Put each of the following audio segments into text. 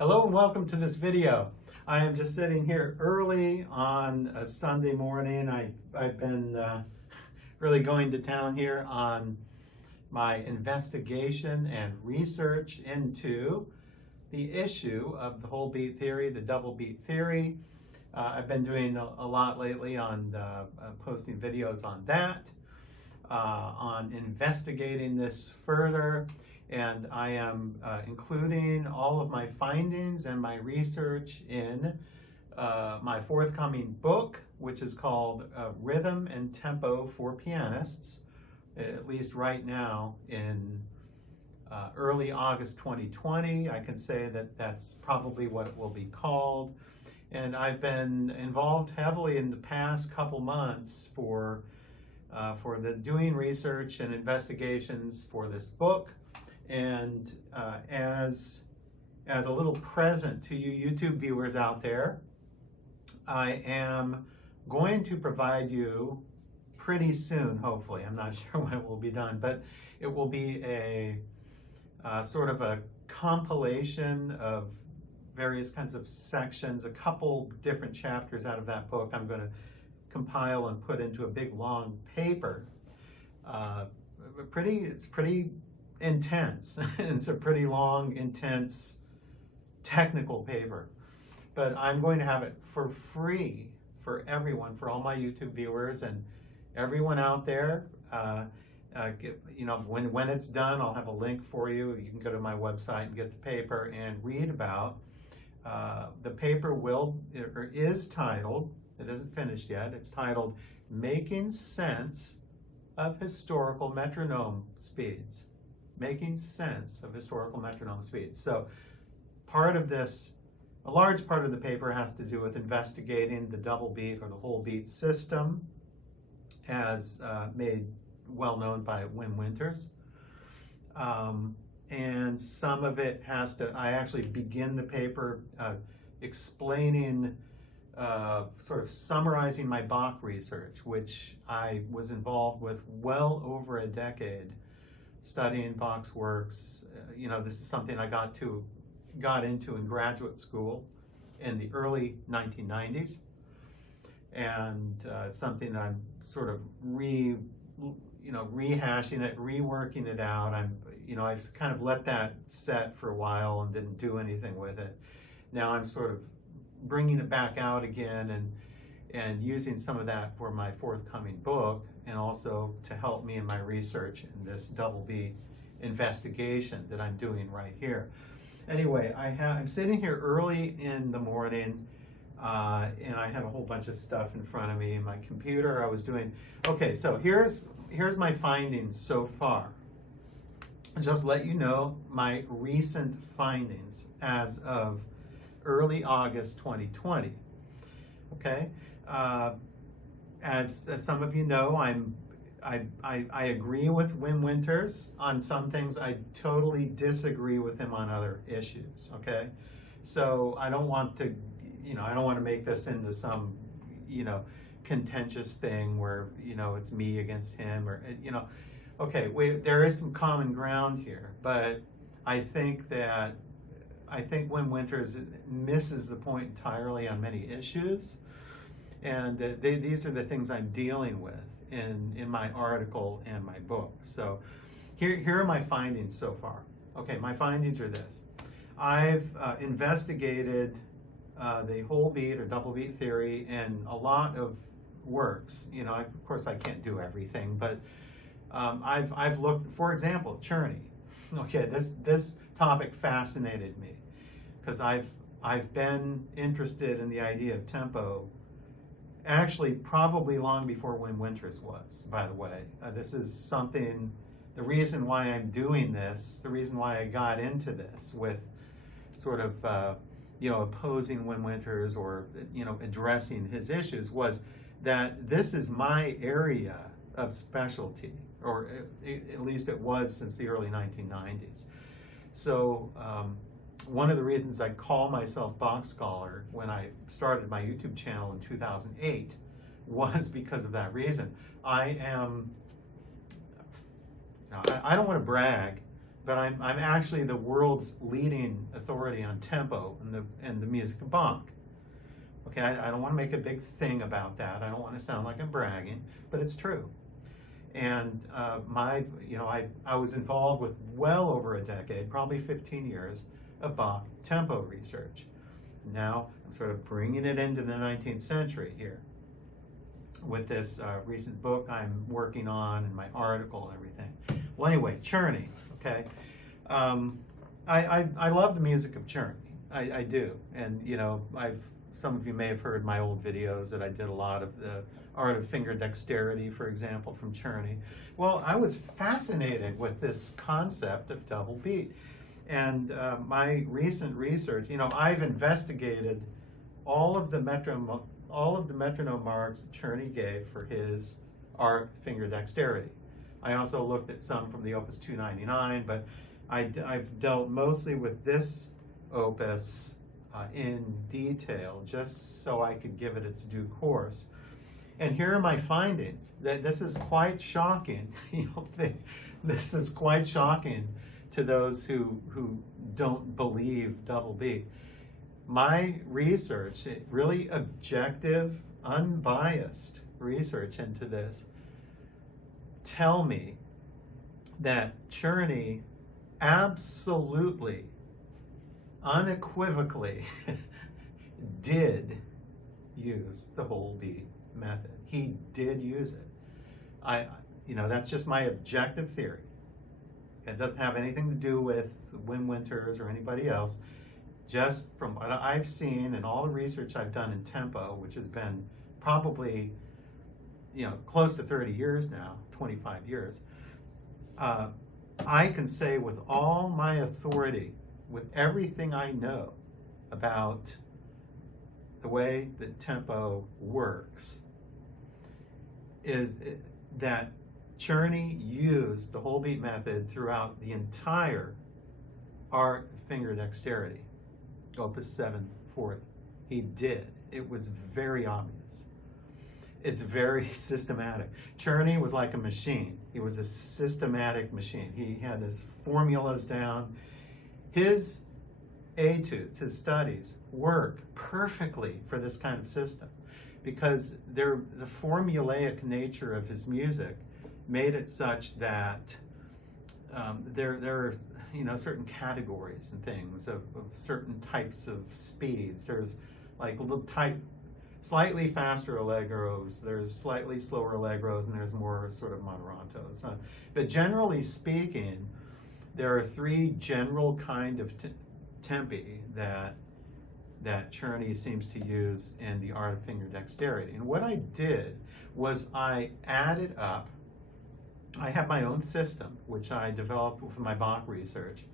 Hello and welcome to this video. I am just sitting here early on a Sunday morning. I've been really going to town here on my investigation and research into the issue of the whole beat theory, the double beat theory. I've been doing a lot lately on posting videos on that, on investigating this further. And I am including all of my findings and my research in my forthcoming book, which is called Rhythm and Tempo for Pianists, at least right now in early August 2020. I can say that that's probably what it will be called. And I've been involved heavily in the past couple months for doing research and investigations for this book. And as a little present to you YouTube viewers out there, I am going to provide you pretty soon, hopefully, I'm not sure when it will be done, but it will be a sort of a compilation of various kinds of sections, a couple different chapters out of that book I'm going to compile and put into a big long paper. It's pretty intense. It's a pretty long, intense, technical paper. But I'm going to have it for free for everyone, for all my YouTube viewers and everyone out there. When it's done, I'll have a link for you. You can go to my website and get the paper and read about. The paper is titled, it isn't finished yet, it's titled Making Sense of Historical Metronome Speeds. Making sense of historical metronome speeds. So part of this, a large part of the paper has to do with investigating the double beat or the whole beat system as made well known by Wim Winters. And some of it has to, I actually begin the paper explaining, sort of summarizing my Bach research, which I was involved with well over a decade, studying Bach's works. This is something I got into in graduate school in the early 1990s, and it's something I'm sort of rehashing it, reworking it out. I've kind of let that set for a while and didn't do anything with it. Now I'm sort of bringing it back out again and using some of that for my forthcoming book, and also to help me in my research in this double beat investigation that I'm doing right here. Anyway, I'm sitting here early in the morning, and I have a whole bunch of stuff in front of me in my computer. I was doing, okay, so here's my findings so far. Just let you know my recent findings as of early August 2020. Okay, as some of you know, I agree with Wim Winters on some things. I totally disagree with him on other issues. Okay, so I don't want to, I don't want to make this into some, contentious thing where it's me against him, or okay, there is some common ground here, but I think Wim Winters misses the point entirely on many issues, and these are the things I'm dealing with in my article and my book. So here are my findings so far. Okay, my findings are this. I've investigated the whole beat or double beat theory in a lot of works. Of course I can't do everything, but I've looked, for example, Czerny. Okay, this topic fascinated me because I've been interested in the idea of tempo actually probably long before Wim Winters was, by the way. This is something, the reason why I'm doing this, the reason why I got into this with sort of opposing Wim Winters or addressing his issues, was that this is my area of specialty, or at least it was since the early 1990s. So one of the reasons I call myself Bach Scholar when I started my YouTube channel in 2008 was because of that reason. I don't want to brag, but I'm actually the world's leading authority on tempo in the music of Bach. Okay, I don't want to make a big thing about that. I don't want to sound like I'm bragging, but it's true. And I was involved with well over a decade, probably 15 years, of Bach tempo research. Now I'm sort of bringing it into the 19th century here with this recent book I'm working on and my article and everything. Well, anyway, Czerny, okay? I love the music of Czerny. I do. And, some of you may have heard my old videos that I did a lot of the art of finger dexterity, for example, from Czerny. Well, I was fascinated with this concept of double beat. And my recent research, I've investigated all of the metronome marks that Czerny gave for his art finger dexterity. I also looked at some from the Opus 299, but I've dealt mostly with this opus in detail, just so I could give it its due course. And here are my findings. This is quite shocking. This is quite shocking to those who don't believe double beat. My research, really objective, unbiased research into this, tell me that Czerny absolutely, unequivocally did use the whole beat method. He did use it. That's just my objective theory. It doesn't have anything to do with Wim Winters or anybody else. Just from what I've seen and all the research I've done in tempo, which has been probably, close to 30 years now, 25 years, I can say with all my authority, with everything I know about the way that tempo works, is that Czerny used the whole beat method throughout the entire art finger dexterity, Opus 740. He did. It was very obvious. It's very systematic. Czerny was like a machine. He was a systematic machine. He had his formulas down. His etudes, his studies, work perfectly for this kind of system because the formulaic nature of his music made it such that there are certain categories and things of certain types of speeds. There's like little slightly faster allegros, there's slightly slower allegros, and there's more sort of moderantos. But generally speaking, there are three general kind of tempi that Czerny seems to use in the art of finger dexterity. And what I did was I added up, I have my own system, which I developed with my Bach research.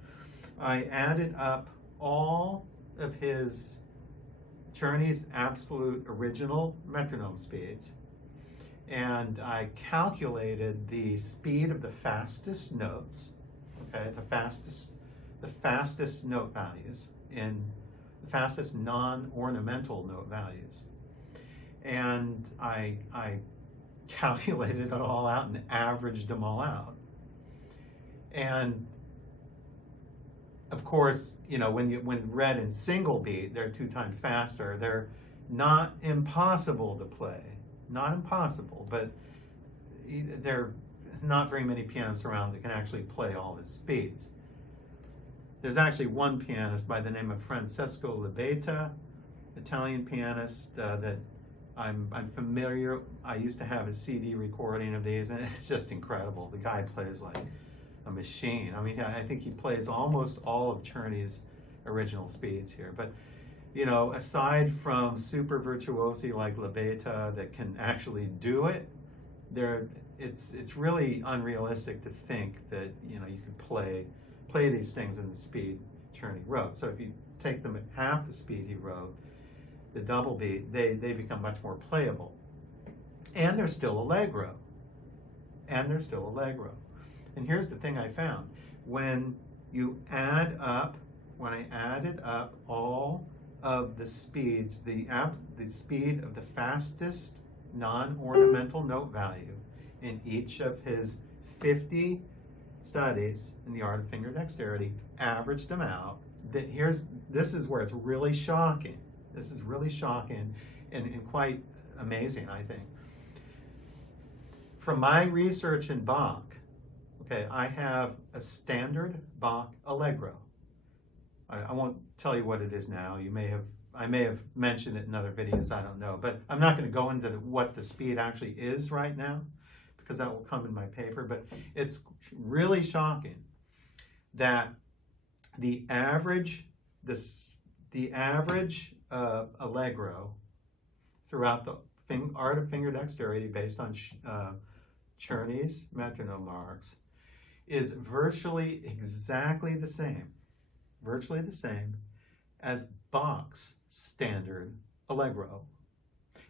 I added up all of Czerny's absolute original metronome speeds, and I calculated the speed of the fastest notes, okay, the fastest note values in the fastest non-ornamental note values. And I calculated it all out and averaged them all out. And of course, when read in single beat, they're 2 times faster. They're not impossible to play. Not impossible, but there are not very many pianists around that can actually play all the speeds. There's actually one pianist by the name of Francesco Libeta, Italian pianist that I'm familiar. I used to have a CD recording of these, and it's just incredible. The guy plays like a machine. I mean, I think he plays almost all of Czerny's original speeds here. But, aside from super virtuosi like Libeta that can actually do it, it's really unrealistic to think that, you could play these things in the speed Czerny wrote. So if you take them at half the speed he wrote, the double beat, they become much more playable. And they're still Allegro. And here's the thing I found. When I added up all of the speeds, the speed of the fastest non-ornamental note value in each of his 50 studies in the art of finger dexterity averaged them out. This is where it's really shocking. This is really shocking and quite amazing, I think. From my research in Bach, okay, I have a standard Bach Allegro. I won't tell you what it is now. I may have mentioned it in other videos, I don't know. But I'm not going to go into what the speed actually is right now, because that will come in my paper. But it's really shocking that the average Allegro throughout the art of finger dexterity based on Czerny's metronome marks is virtually exactly the same as Bach's standard Allegro.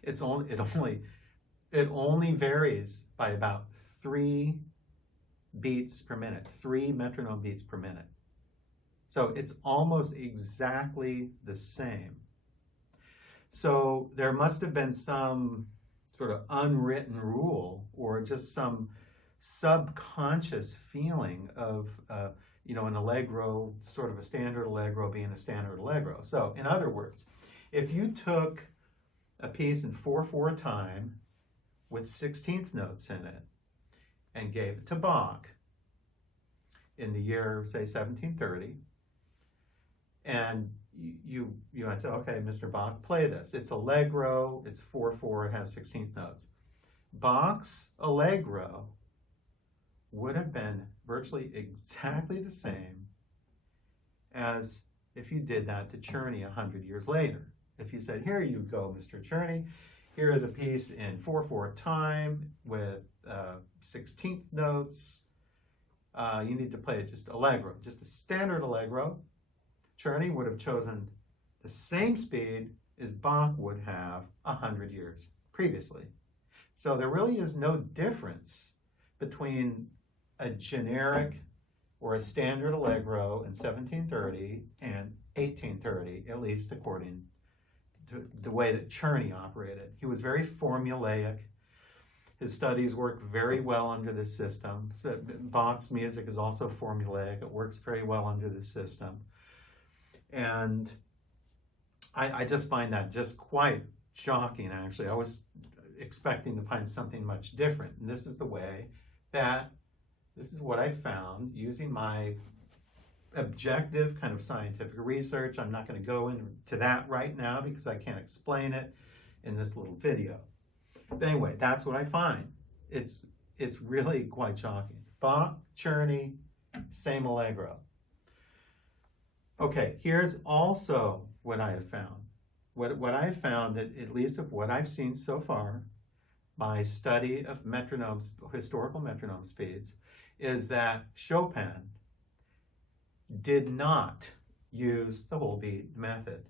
It only varies by about 3 beats per minute, 3 metronome beats per minute. So it's almost exactly the same. So there must have been some sort of unwritten rule or just some subconscious feeling of an Allegro, sort of a standard Allegro being a standard Allegro. So in other words, if you took a piece in 4/4 time with 16th notes in it and gave it to Bach in the year, say, 1730, and you might say, okay, Mr. Bach, play this. It's Allegro, it's 4/4, it has 16th notes. Bach's Allegro would have been virtually exactly the same as if you did that to Czerny 100 years later. If you said, here you go, Mr. Czerny, here is a piece in 4/4 time with 16th notes. You need to play it just Allegro, just a standard Allegro. Czerny would have chosen the same speed as Bach would have 100 years previously. So there really is no difference between a generic or a standard Allegro in 1730 and 1830, at least according to the way that Czerny operated. He was very formulaic. His studies worked very well under this system. So Bach's music is also formulaic. It works very well under this system. And I just find that just quite shocking, actually. I was expecting to find something much different. And this is what I found using my objective kind of scientific research. I'm not going to go into that right now because I can't explain it in this little video. But anyway, that's what I find. It's really quite shocking. Bach, Czerny, same Allegro. Okay, here's also what I have found. What I have found, that at least of what I've seen so far, my study of metronomes, historical metronome speeds, is that Chopin did not use the whole beat method.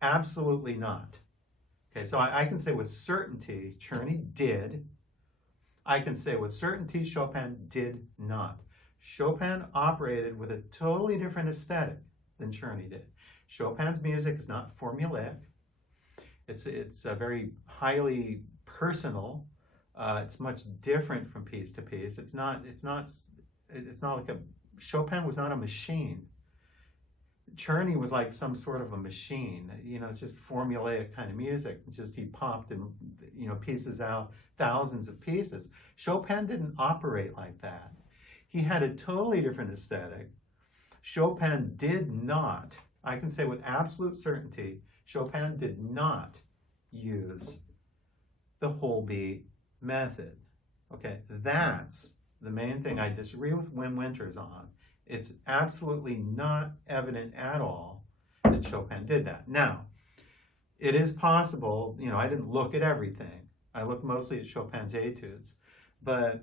Absolutely not. Okay, so I can say with certainty Czerny did. I can say with certainty Chopin did not. Chopin operated with a totally different aesthetic than Czerny did. Chopin's music is not formulaic. It's very highly personal. It's much different from piece to piece. It's not like Chopin was not a machine. Czerny was like some sort of a machine. It's just formulaic kind of music. It's just he popped and pieces out thousands of pieces. Chopin didn't operate like that. He had a totally different aesthetic. Chopin did not, I can say with absolute certainty, Chopin did not use the whole beat method. Okay, that's the main thing I disagree with Wim Winters on. It's absolutely not evident at all that Chopin did that. Now, it is possible, I didn't look at everything. I looked mostly at Chopin's etudes, but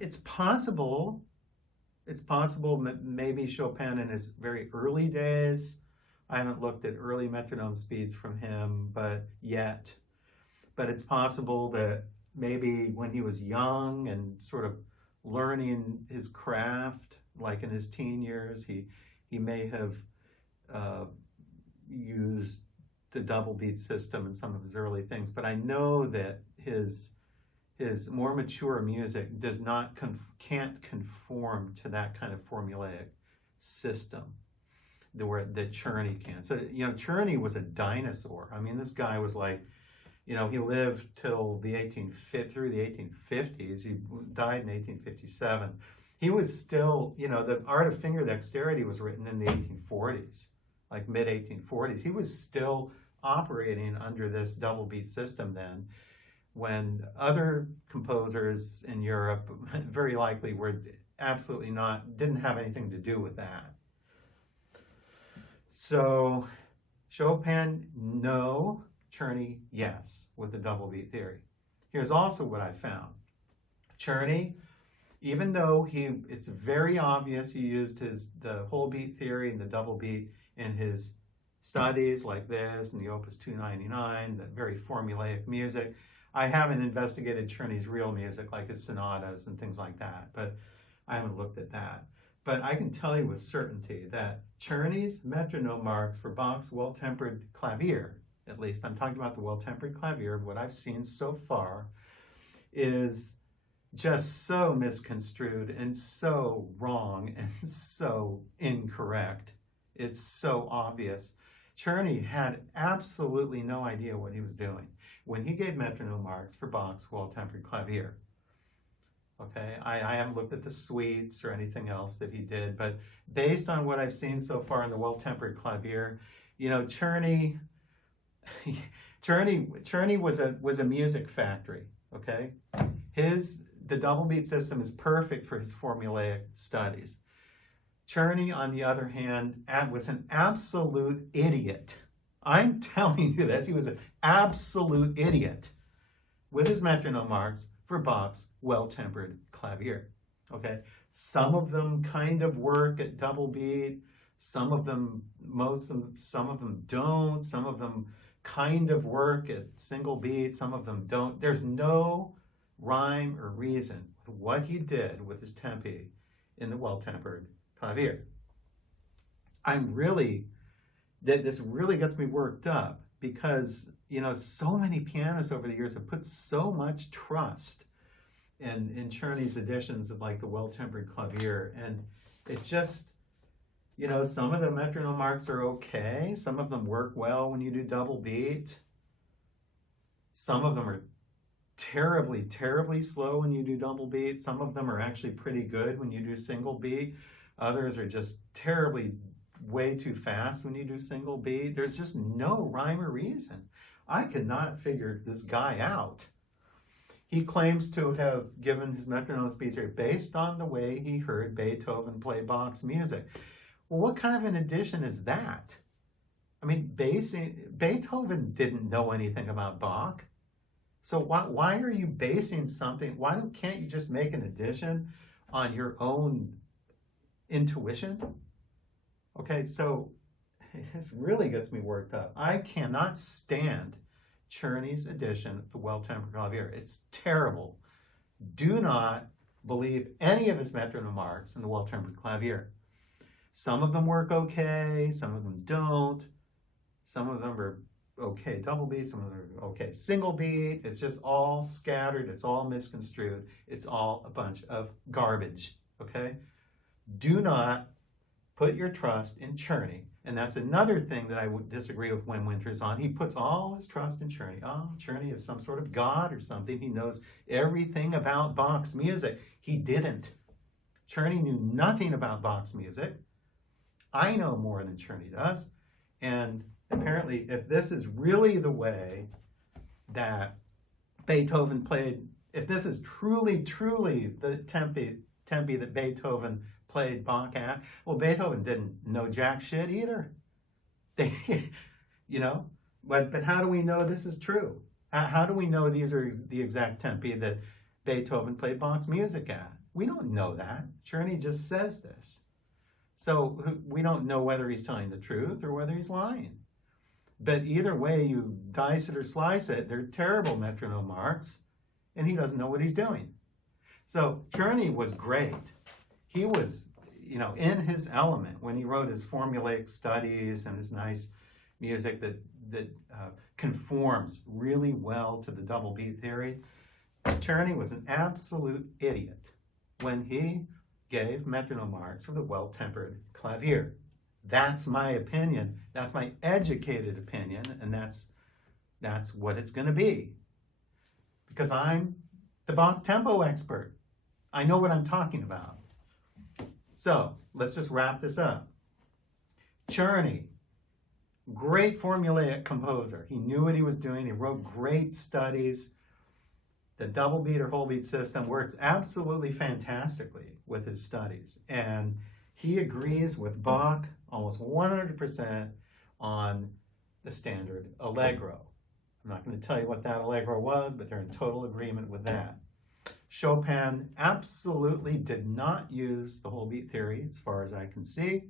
it's possible maybe Chopin in his very early days. I haven't looked at early metronome speeds from him, but it's possible that maybe when he was young and sort of learning his craft, like in his teen years, he may have used the double beat system in some of his early things. But I know that his his more mature music does not can't conform to that kind of formulaic system that Czerny can. So, you know, Czerny was a dinosaur. I mean, this guy was like, you know, he lived till through the 1850s. He died in 1857. He was still, you know, the Art of Finger Dexterity was written in the 1840s, like mid 1840s. He was still operating under this double beat system then, when other composers in Europe very likely were absolutely didn't have anything to do with that. So Chopin, no. Czerny, yes, with the double beat theory. Here's also what I found. Czerny, even though it's very obvious he used the whole beat theory and the double beat in his studies like this and the Opus 299, the very formulaic music. I haven't investigated Czerny's real music, like his sonatas and things like that, but I haven't looked at that. But I can tell you with certainty that Czerny's metronome marks for Bach's well-tempered clavier, at least I'm talking about the well-tempered clavier, what I've seen so far is just so misconstrued and so wrong and so incorrect. It's so obvious. Czerny had absolutely no idea what he was doing when he gave metronome marks for Bach's well-tempered clavier. Okay, I haven't looked at the suites or anything else that he did, but based on what I've seen so far in the well-tempered clavier, you know, Czerny was a music factory. Okay, the double beat system is perfect for his formulaic studies. Czerny, on the other hand, was an absolute idiot. I'm telling you this. He was an absolute idiot with his metronome marks for Bach's well-tempered clavier. Okay, some of them kind of work at double beat. Some of them don't. Some of them kind of work at single beat. Some of them don't. There's no rhyme or reason with what he did with his tempi in the well-tempered clavier. This really gets me worked up because, you know, so many pianists over the years have put so much trust in Czerny's editions of like the well-tempered clavier, and it just, you know, some of the metronome marks are okay. Some of them work well when you do double beat. Some of them are terribly, terribly slow when you do double beat. Some of them are actually pretty good when you do single beat. Others are just terribly way too fast when you do single beat. There's just no rhyme or reason. I could not figure this guy out. He claims to have given his metronome speeds here based on the way he heard Beethoven play Bach's music. Well, what kind of an addition is that? I mean, Beethoven didn't know anything about Bach. So why are you basing something? Can't you just make an addition on your own intuition? Okay, so this really gets me worked up. I cannot stand Czerny's edition of the well-tempered clavier. It's terrible. Do not believe any of his metronome marks in the well-tempered clavier. Some of them work okay, some of them don't. Some of them are okay double beat, some of them are okay single beat. It's just all scattered, it's all misconstrued, it's all a bunch of garbage, okay? Do not put your trust in Czerny. And that's another thing that I would disagree with Wim Winters on. He puts all his trust in Czerny. Oh, Czerny is some sort of god or something. He knows everything about Bach's music. He didn't. Czerny knew nothing about Bach's music. I know more than Czerny does. And apparently, if this is really the way that Beethoven played, if this is truly, truly the tempi that Beethoven played Bach at, well, Beethoven didn't know jack shit either. You know, but how do we know this is true? How do we know these are the exact tempi that Beethoven played Bach's music at? We don't know that. Czerny just says this. So we don't know whether he's telling the truth or whether he's lying. But either way you dice it or slice it, they're terrible metronome marks, and he doesn't know what he's doing. So Czerny was great. He was, you know, in his element when he wrote his formulaic studies and his nice music that conforms really well to the double beat theory. Czerny was an absolute idiot when he gave metronome marks for the well-tempered clavier. That's my opinion. That's my educated opinion, and that's what it's going to be. Because I'm the Bach tempo expert. I know what I'm talking about. So let's just wrap this up. Czerny, great formulaic composer. He knew what he was doing. He wrote great studies. The double beat or whole beat system works absolutely fantastically with his studies. And he agrees with Bach almost 100% on the standard Allegro. I'm not going to tell you what that Allegro was, but they're in total agreement with that. Chopin absolutely did not use the whole beat theory as far as I can see.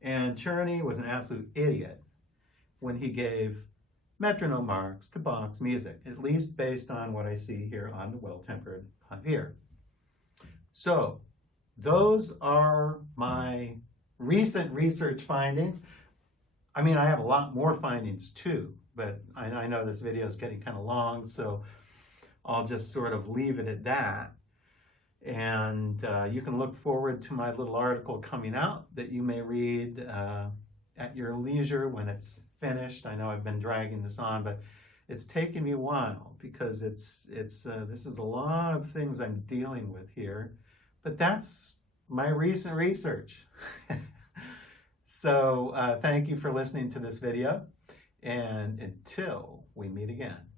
And Czerny was an absolute idiot when he gave metronome marks to Bach's music, at least based on what I see here on the well-tempered clavier. So those are my recent research findings. I mean, I have a lot more findings too, but I know this video is getting kind of long, so I'll just sort of leave it at that. And you can look forward to my little article coming out that you may read at your leisure when it's finished. I know I've been dragging this on, but it's taken me a while because this is a lot of things I'm dealing with here, but that's my recent research. So thank you for listening to this video, and until we meet again.